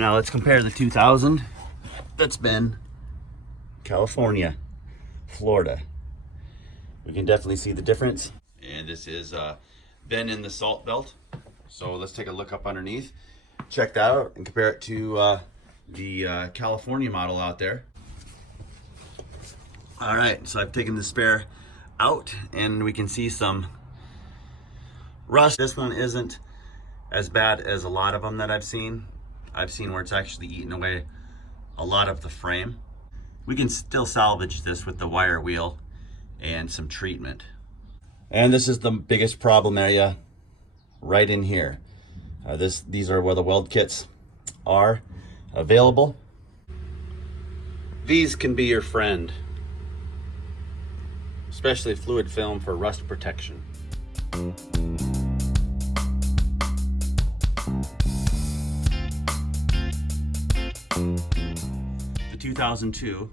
Now let's compare the 2000 that's been California, Florida. We can definitely see the difference. And this is been in the salt belt. So let's take a look up underneath, check that out, and compare it to the California model out there. All right, so I've taken the spare out and we can see some rust. This one isn't as bad as a lot of them that I've seen. I've seen where it's actually eaten away a lot of the frame. We can still salvage this with the wire wheel and some treatment. And this is the biggest problem area right in here. These are where the weld kits are available. These can be your friend, especially fluid film for rust protection. The 2002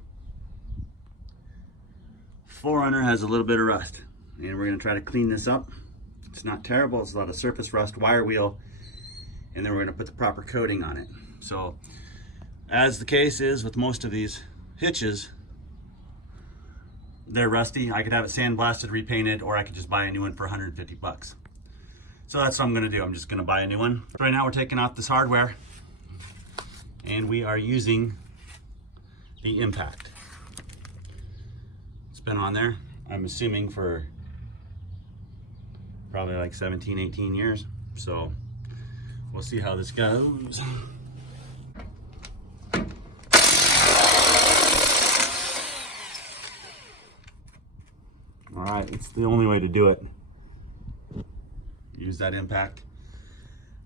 4Runner has a little bit of rust, and we're going to try to clean this up. It's not terrible, it's a lot of surface rust, wire wheel, and then we're going to put the proper coating on it. So, as the case is with most of these hitches, they're rusty. I could have it sandblasted, repainted, or I could just buy a new one for 150 bucks. So that's what I'm going to do. I'm just going to buy a new one. Right now we're taking off this hardware, and we are using the impact. It's been on there, I'm assuming, for probably like 17, 18 years. So we'll see how this goes. All right, it's the only way to do it. Use that impact.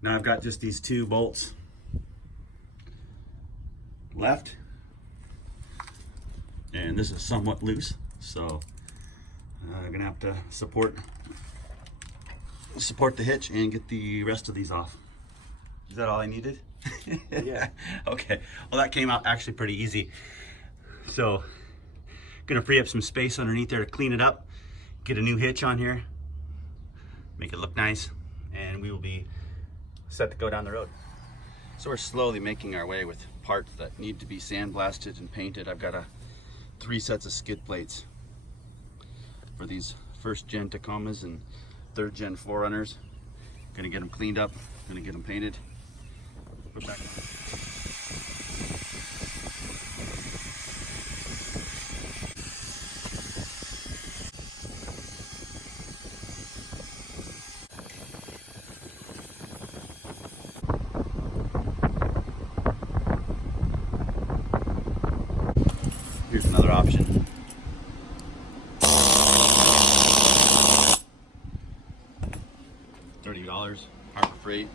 Now I've got just these two bolts left, and this is somewhat loose, so I'm gonna have to support the hitch and get the rest of these off. Is that all I needed? Yeah. Okay, well that came out actually pretty easy. So gonna free up some space underneath there to clean it up, get a new hitch on here, make it look nice, and we will be set to go down the road. So we're slowly making our way with parts that need to be sandblasted and painted. I've got 3 sets of skid plates for these 1st gen Tacomas and 3rd gen 4Runners. Gonna get them cleaned up, gonna get them painted. Put back. Here's another option. $30, Harbor Freight.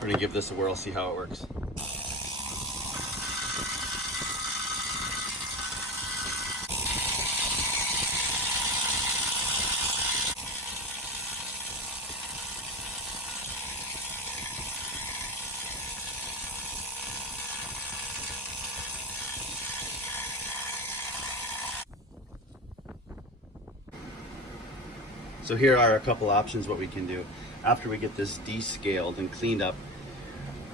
We're gonna give this a whirl, see how it works. So here are a couple options what we can do. After we get this descaled and cleaned up,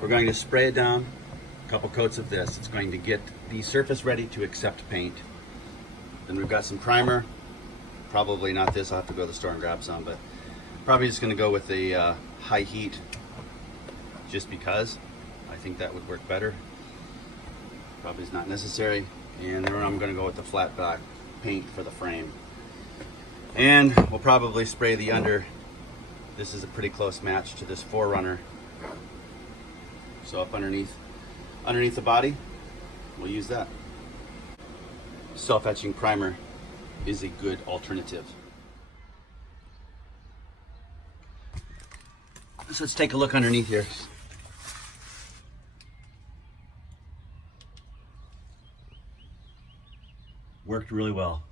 we're going to spray it down, a couple coats of this. It's going to get the surface ready to accept paint. Then we've got some primer, probably not this, I'll have to go to the store and grab some, but probably just gonna go with the high heat, just because I think that would work better. Probably is not necessary. And then I'm gonna go with the flat black paint for the frame. And we'll probably spray the under. This is a pretty close match to this 4Runner. So up underneath the body, we'll use that. Self-etching primer is a good alternative. So let's take a look underneath here. Worked really well.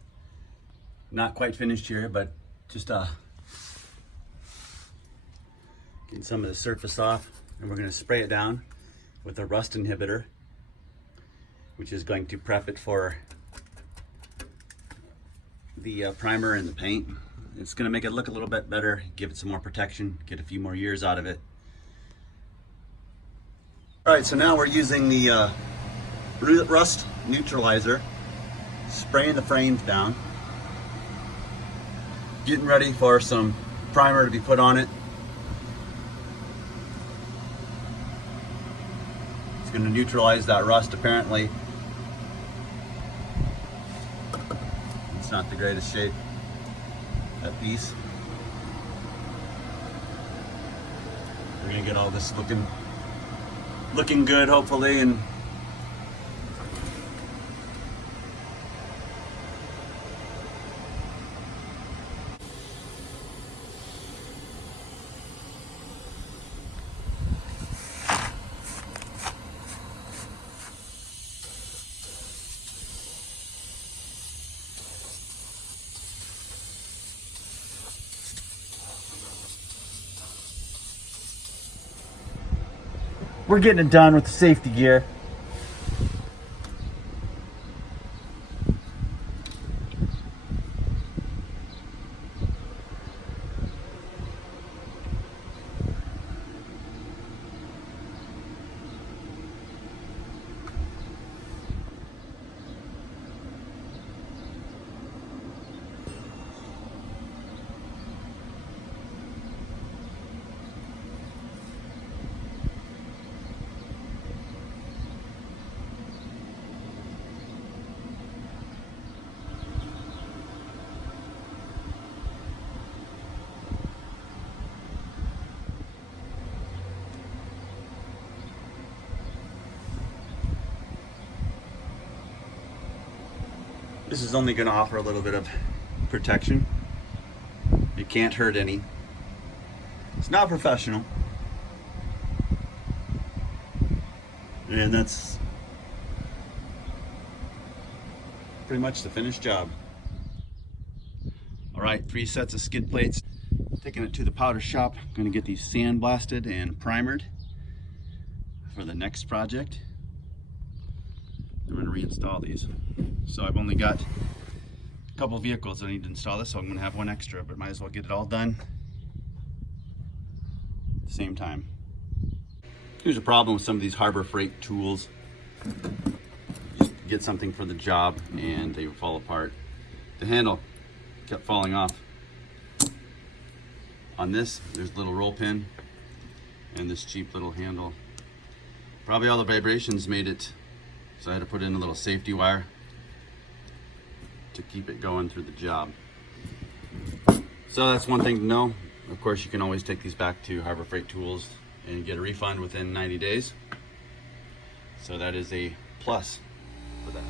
Not quite finished here, but just getting some of the surface off, and we're going to spray it down with a rust inhibitor, which is going to prep it for the primer and the paint. It's going to make it look a little bit better, give it some more protection, get a few more years out of it. All right, so now we're using the rust neutralizer, spraying the frames down, getting ready for some primer to be put on it. It's going to neutralize that rust. Apparently it's not the greatest shape, that piece. We're going to get all this looking good, hopefully, and we're getting it done with the safety gear. This is only going to offer a little bit of protection. It can't hurt any. It's not professional. And that's pretty much the finished job. All right, 3 sets of skid plates. Taking it to the powder shop. I'm going to get these sandblasted and primered for the next project. I'm going to reinstall these. So I've only got a couple vehicles that I need to install this, so I'm going to have one extra, but might as well get it all done at the same time. Here's a problem with some of these Harbor Freight tools. Just get something for the job and they fall apart. The handle kept falling off. On this, there's a little roll pin and this cheap little handle. Probably all the vibrations made it, so I had to put in a little safety wire to keep it going through the job. So that's one thing to know. Of course, you can always take these back to Harbor Freight Tools and get a refund within 90 days. So that is a plus for that.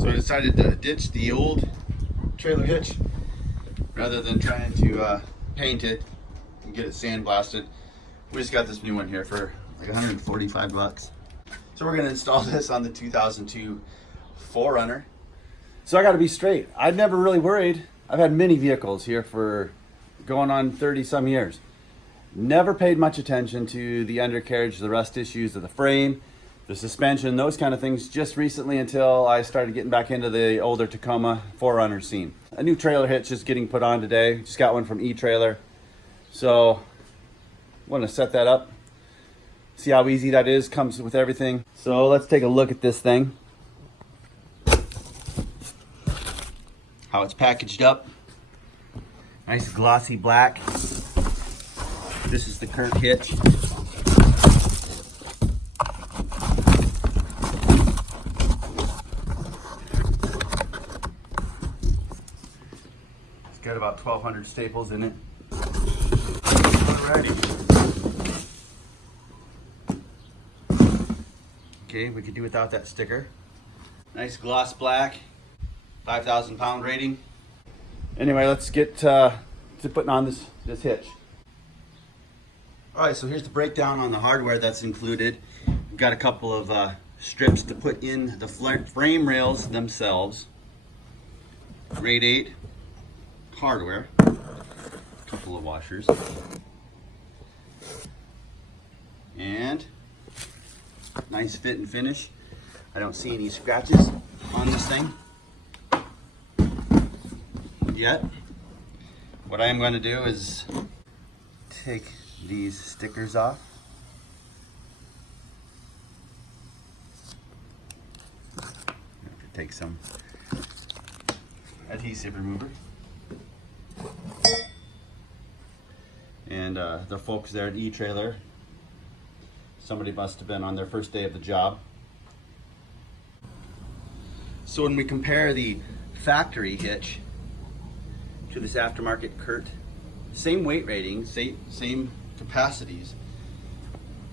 So I decided to ditch the old trailer hitch rather than trying to paint it and get it sandblasted. We just got this new one here for like 145 bucks. So we're going to install this on the 2002 4Runner. So I got to be straight. I've never really worried. I've had many vehicles here for going on 30 some years. Never paid much attention to the undercarriage, the rust issues of the frame, the suspension, those kind of things, just recently until I started getting back into the older Tacoma 4Runner scene. A new trailer hitch is getting put on today. Just got one from E-Trailer. So want to set that up, see how easy that is, comes with everything. So let's take a look at this thing. How it's packaged up. Nice glossy black. This is the current hitch. Got about 1,200 staples in it. Alrighty. Okay, we could do without that sticker. Nice gloss black, 5,000 pound rating. Anyway, let's get to putting on this hitch. All right, so here's the breakdown on the hardware that's included. We've got a couple of strips to put in the frame rails themselves. Grade 8 hardware. A couple of washers. And nice fit and finish. I don't see any scratches on this thing yet. What I am going to do is take these stickers off. Take some adhesive remover. And the folks there at E-Trailer, somebody must have been on their first day of the job. So when we compare the factory hitch to this aftermarket Kurt, same weight rating, same capacities,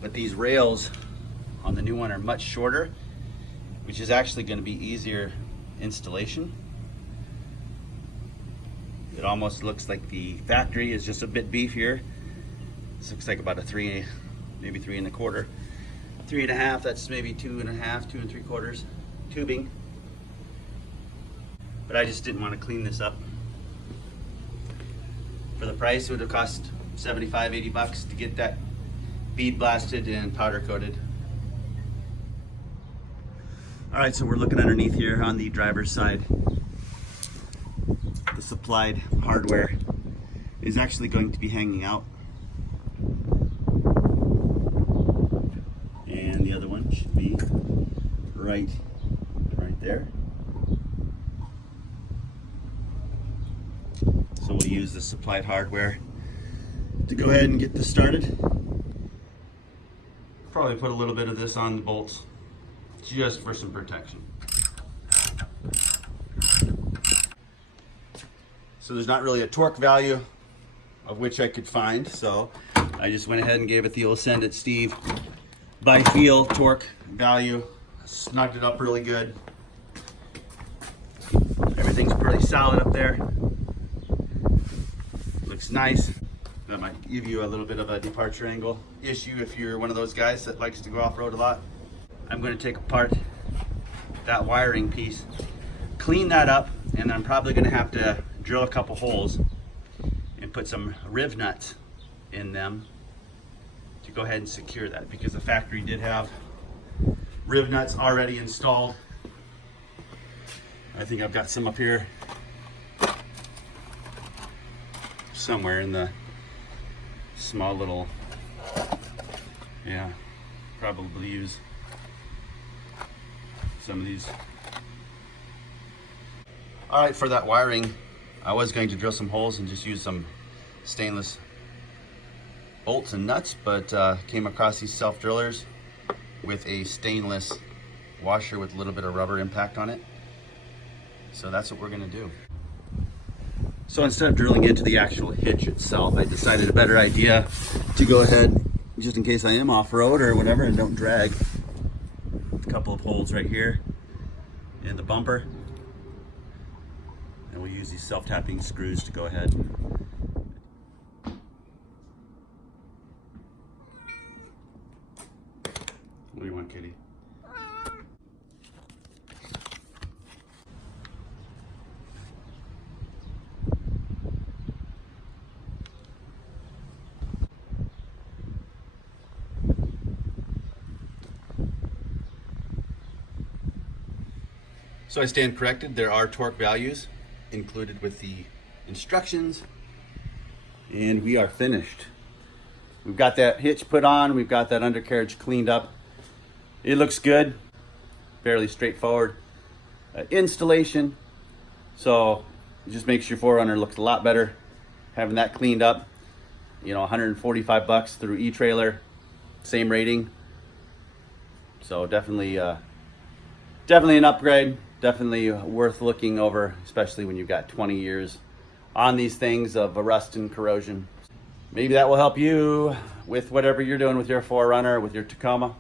but these rails on the new one are much shorter, which is actually going to be easier installation. It almost looks like the factory is just a bit beefier. This looks like about a 3, maybe 3 1/4. 3 1/2, that's maybe 2 1/2, 2 3/4 tubing. But I just didn't want to clean this up. For the price, it would have cost 75, 80 bucks to get that bead blasted and powder coated. All right, so we're looking underneath here on the driver's side. The supplied hardware is actually going to be hanging out. And the other one should be right there. So we'll use the supplied hardware to go ahead and get this started. Probably put a little bit of this on the bolts just for some protection. So there's not really a torque value of which I could find, so I just went ahead and gave it the old send it Steve by feel torque value. Snugged it up really good. Everything's pretty solid up there. Looks nice. That might give you a little bit of a departure angle issue if you're one of those guys that likes to go off-road a lot. I'm going to take apart that wiring piece, clean that up, and I'm probably going to have to drill a couple holes and put some riv nuts in them to go ahead and secure that, because the factory did have riv nuts already installed. I think I've got some up here somewhere in the small little, yeah, probably use some of these. All right, for that wiring, I was going to drill some holes and just use some stainless bolts and nuts, but came across these self drillers with a stainless washer with a little bit of rubber impact on it. So that's what we're gonna do. So instead of drilling into the actual hitch itself, I decided a better idea to go ahead, just in case I am off-road or whatever and don't drag, a couple of holes right here in the bumper. And we'll use these self-tapping screws to go ahead. What do you want, kitty? So I stand corrected, there are torque values included with the instructions, and we are finished. We've got that hitch put on, we've got that undercarriage cleaned up. It looks good, fairly straightforward installation. So it just makes your 4Runner look a lot better having that cleaned up. You know, 145 bucks through E-Trailer, same rating. So definitely an upgrade. Definitely worth looking over, especially when you've got 20 years on these things of rust and corrosion. Maybe that will help you with whatever you're doing with your 4Runner, with your Tacoma.